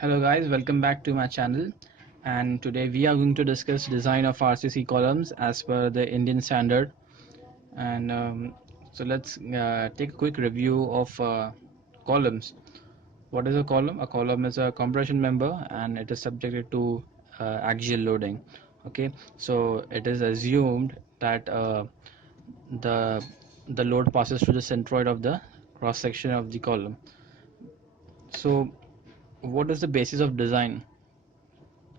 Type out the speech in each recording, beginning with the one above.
Hello guys, welcome back to my channel, and today we are going to discuss design of RCC columns as per the Indian standard. And so let's take a quick review of columns. What is a column? A column is a compression member and it is subjected to axial loading. Okay, so it is assumed that the the load passes through the centroid of the cross section of the column. So what is the basis of design?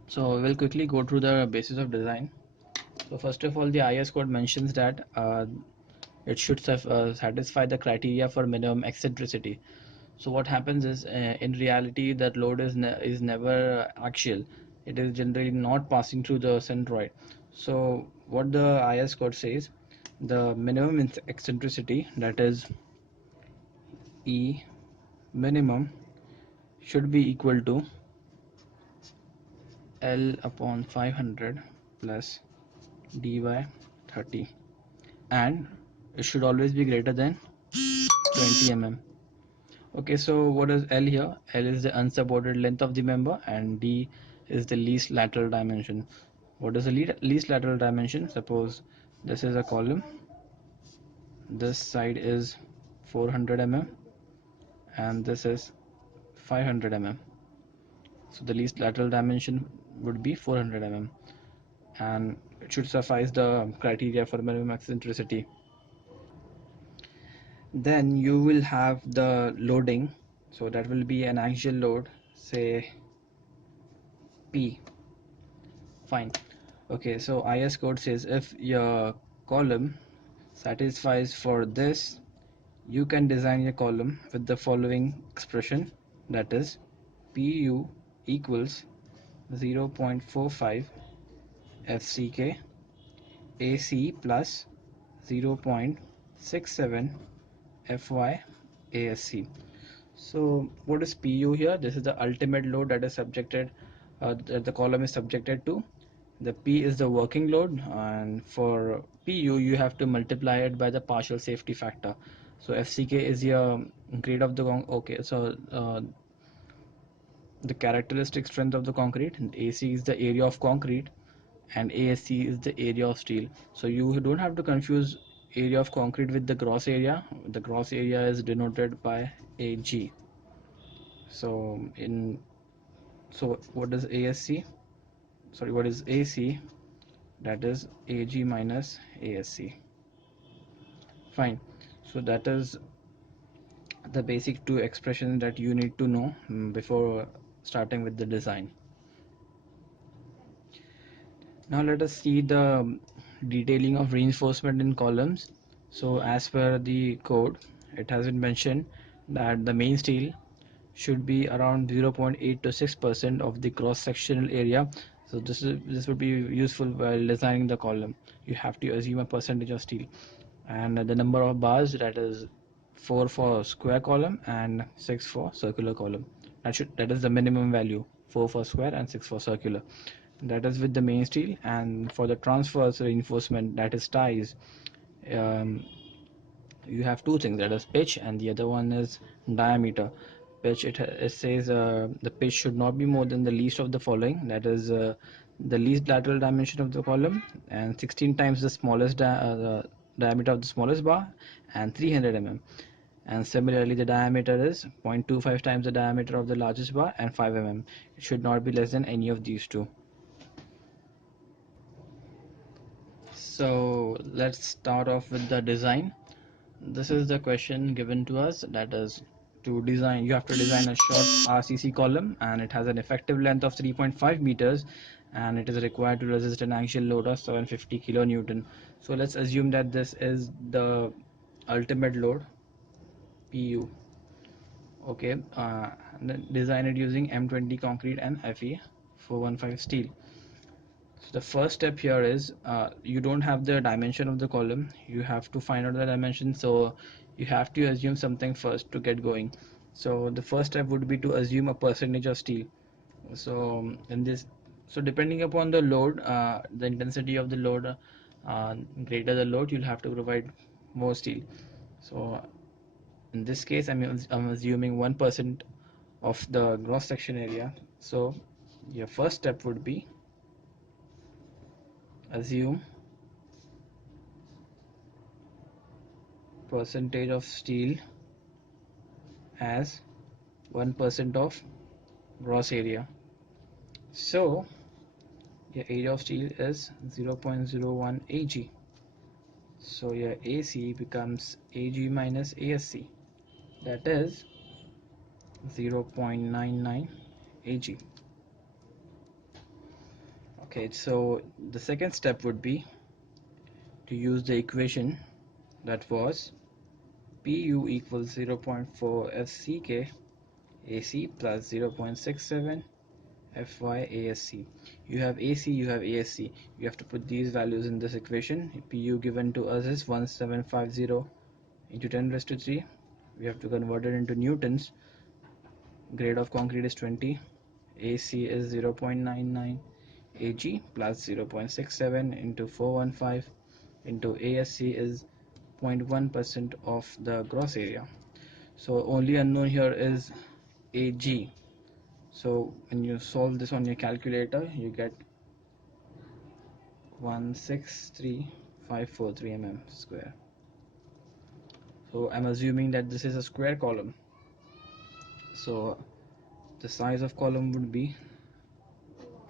So we'll quickly go through the basis of design. So first of all, the IS code mentions that it should satisfy the criteria for minimum eccentricity. So what happens is, in reality, that load is never axial. It is generally not passing through the centroid. So what the IS code says, the minimum eccentricity, that is E minimum, should be equal to L upon 500 plus dy 30, and it should always be greater than 20 mm. Okay, so what is L here? L is the unsupported length of the member and D is the least lateral dimension. What is the least lateral dimension? Suppose this is a column, this side is 400 mm and this is 500 mm. So the least lateral dimension would be 400 mm, and it should suffice the criteria for minimum eccentricity. Then you will have the loading, so that will be an axial load, say P. Fine. Okay, so IS code says if your column satisfies for this, you can design your column with the following expression, that is PU equals 0.45 FCK AC plus 0.67 FY ASC. So what is PU here? This is the ultimate load that is subjected, that the column is subjected to. The P is the working load, and for PU you have to multiply it by the partial safety factor. So FCK is your grade of the okay. So the characteristic strength of the concrete, and AC is the area of concrete, and ASC is the area of steel. So you don't have to confuse area of concrete with the gross area. The gross area is denoted by AG. So so what is ASC? Sorry, what is AC? That is AG minus ASC. Fine. So that is the basic two expressions that you need to know before starting with the design. Now let us see the detailing of reinforcement in columns. So as per the code, it has been mentioned that the main steel should be around 0.8 to 6% of the cross-sectional area. So this would be useful while designing the column. You have to assume a percentage of steel, and the number of bars, that is 4 for square column and 6 for circular column. That is the minimum value, 4 for square and 6 for circular. That is with the main steel. And for the transverse reinforcement, that is ties, um, you have two things, that is pitch and the other one is diameter. Pitch, it says the pitch should not be more than the least of the following, that is the least lateral dimension of the column and 16 times the the diameter of the smallest bar and 300 mm. And similarly the diameter is 0.25 times the diameter of the largest bar and 5 mm. It should not be less than any of these two. So let's start off with the design. This is the question given to us, that is, to design, you have to design a short RCC column and it has an effective length of 3.5 meters and it is required to resist an axial load of 750 kilonewton. So let's assume that this is the ultimate load, PU. Okay, then design it using M20 concrete and Fe 415 steel. So the first step here is, you don't have the dimension of the column, you have to find out the dimension. So you have to assume something first to get going. So the first step would be to assume a percentage of steel. So in this, so depending upon the load, the intensity of the load, greater the load, you'll have to provide more steel. So in this case, I'm assuming 1% of the gross section area. So your first step would be assume percentage of steel as 1% of gross area. So your area of steel is 0.01 Ag. So your AC becomes Ag minus ASC, that is 0.99 Ag. Okay, so the second step would be to use the equation that was Pu equals 0.4 FCK AC plus 0.67 Fy ASC. You have AC, you have ASC. You have to put these values in this equation. Pu given to us is 1750 into 10 raised to 3. We have to convert it into newtons. Grade of concrete is 20. AC is 0.99 Ag plus 0.67 into 415 into ASC is 0.1% of the gross area. So only unknown here is Ag. So when you solve this on your calculator, you get 163,543 mm square. So I'm assuming that this is a square column. So the size of column would be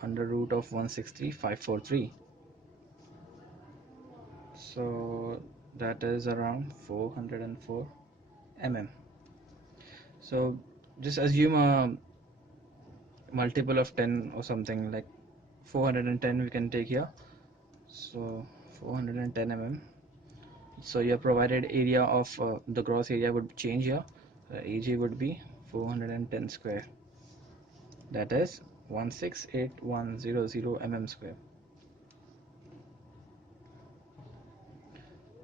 under root of 163,543. So that is around 404 mm. So just assume a multiple of 10 or something, like 410 we can take here. So 410 mm. So your provided area of the gross area would change here. Ag would be 410 square, that is 168,100 mm square.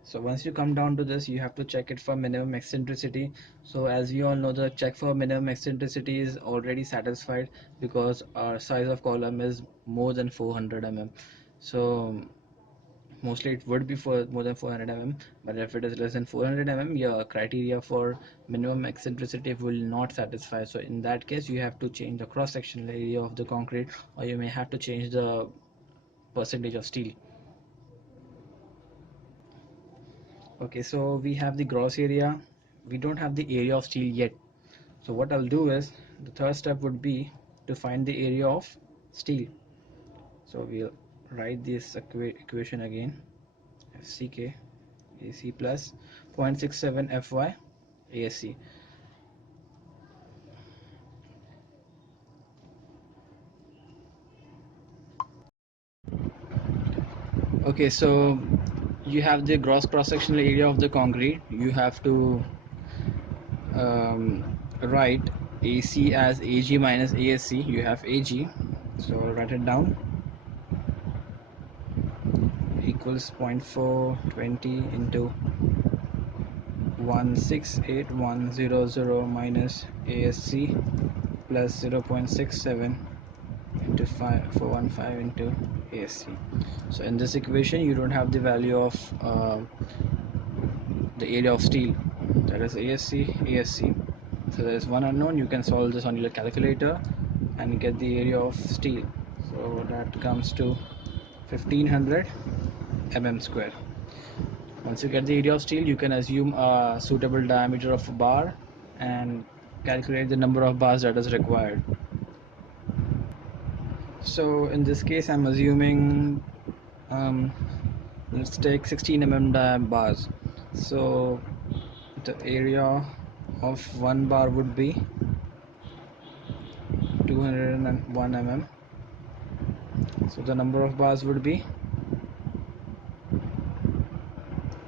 So once you come down to this, you have to check it for minimum eccentricity. So as we all know, the check for minimum eccentricity is already satisfied because our size of column is more than 400 mm. So mostly it would be for more than 400 mm, but if it is less than 400 mm, your criteria for minimum eccentricity will not satisfy. So in that case, you have to change the cross sectional area of the concrete, or you may have to change the percentage of steel. Okay, so we have the gross area, we don't have the area of steel yet. So what I'll do is, the third step would be to find the area of steel. So we'll write this equation again. FCK AC plus 0.67 Fy ASC. Okay, so you have the gross cross-sectional area of the concrete. You have to write AC as Ag minus ASC. You have Ag, so write it down, equals 0.420 into 168,100 minus ASC plus 0.67 into 415 into ASC. So in this equation, you don't have the value of the area of steel, that is ASC, ASC. So there is one unknown. You can solve this on your calculator and get the area of steel. So that comes to 1500 mm square. Once you get the area of steel, you can assume a suitable diameter of a bar and calculate the number of bars that is required. So in this case, I'm assuming let's take 16 mm bars. So the area of one bar would be 201 mm. So the number of bars would be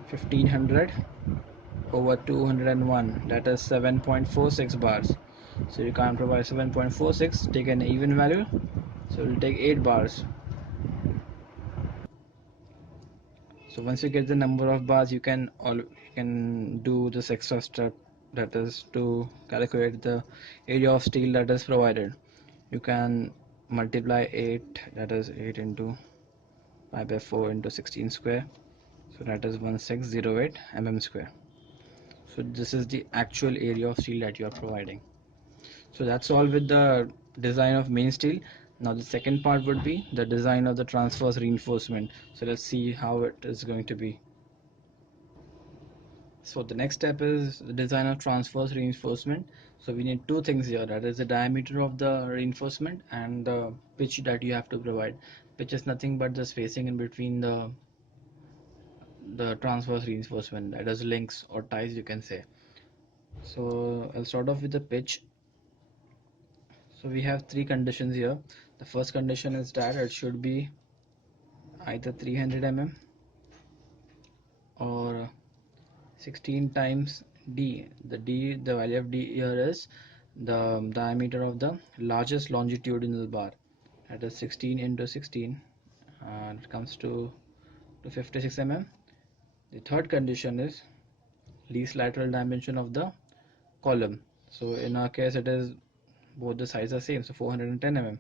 1500 over 201, that is 7.46 bars. So you can't provide 7.46, take an even value, so we'll take 8 bars. So once you get the number of bars, you can do this extra step, that is to calculate the area of steel that is provided. You can multiply 8, that is 8 into 5 by 4 into 16 square, so that is 1608 mm square. So this is the actual area of steel that you are providing. So that's all with the design of main steel. Now the second part would be the design of the transverse reinforcement. So let's see how it is going to be. So the next step is the design of transverse reinforcement. So we need two things here, that is the diameter of the reinforcement and the pitch that you have to provide. Pitch is nothing but the spacing in between the transverse reinforcement, that is links or ties you can say. So I'll start off with the pitch. So we have three conditions here. The first condition is that it should be either 300 mm or 16 times d. The value of d here is the diameter of the largest longitudinal bar. That is 16 into 16, and it comes to 56 mm. The third condition is least lateral dimension of the column. So in our case, it is both the sides are same, so 410 mm.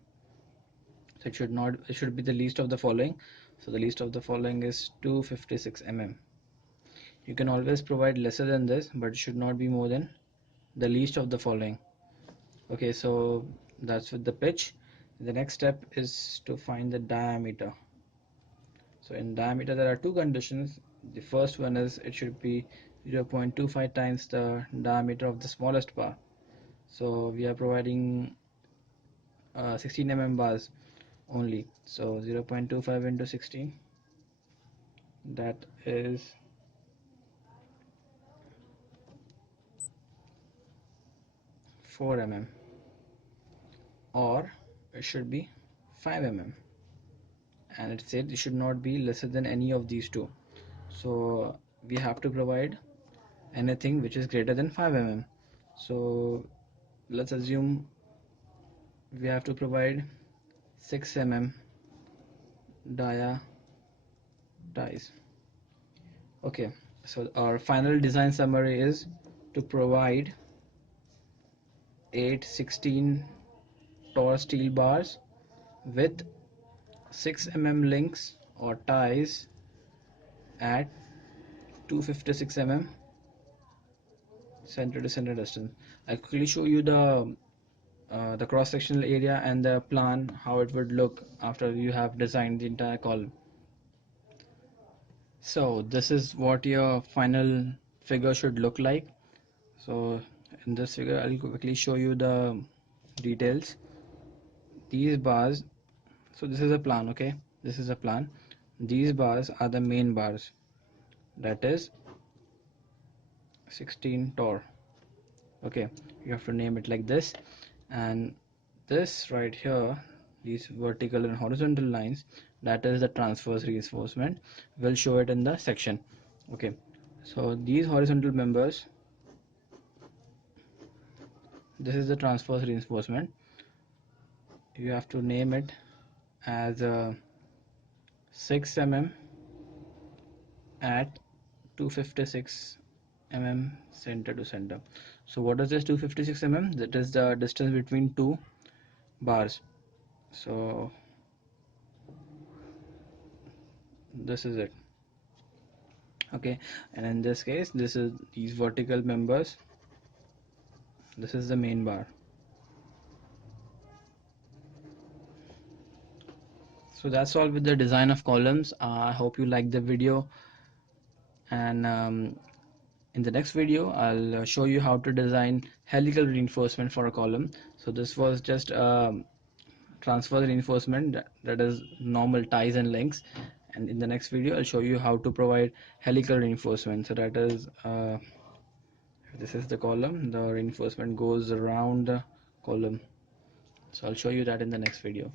So it should be the least of the following. So the least of the following is 256 mm. You can always provide lesser than this, but it should not be more than the least of the following. Okay, so that's with the pitch. The next step is to find the diameter. So in diameter there are two conditions. The first one is it should be 0.25 times the diameter of the smallest bar. So we are providing 16 mm bars only, so 0.25 into 16, that is 4 mm, or it should be 5 mm, and it said it should not be lesser than any of these two. So we have to provide anything which is greater than 5 mm. So let's assume we have to provide 6 mm dia ties. Okay, so our final design summary is to provide 8 16 Torr steel bars with 6 mm links or ties at 256 mm center to center distance. I'll quickly show you the cross-sectional area and the plan how it would look after you have designed the entire column. So this is what your final figure should look like. So in this figure I'll quickly show you the details. These bars, so this is a plan, okay, this is a plan. These bars are the main bars, that is 16 Torr. Okay, you have to name it like this, and this right here, these vertical and horizontal lines, that is the transverse reinforcement. We'll show it in the section. Okay, so these horizontal members, this is the transverse reinforcement. You have to name it as 6 mm at 256 mm center to center. So what is this 256 mm? That is the distance between two bars. So this is it. Okay, and in this case, this is these vertical members, this is the main bar. So that's all with the design of columns. I hope you like the video, and in the next video I'll show you how to design helical reinforcement for a column. So this was just transverse reinforcement, that is normal ties and links, and in the next video I'll show you how to provide helical reinforcement. So that is this is the column, the reinforcement goes around the column. So I'll show you that in the next video.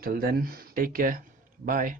Till then, take care, bye.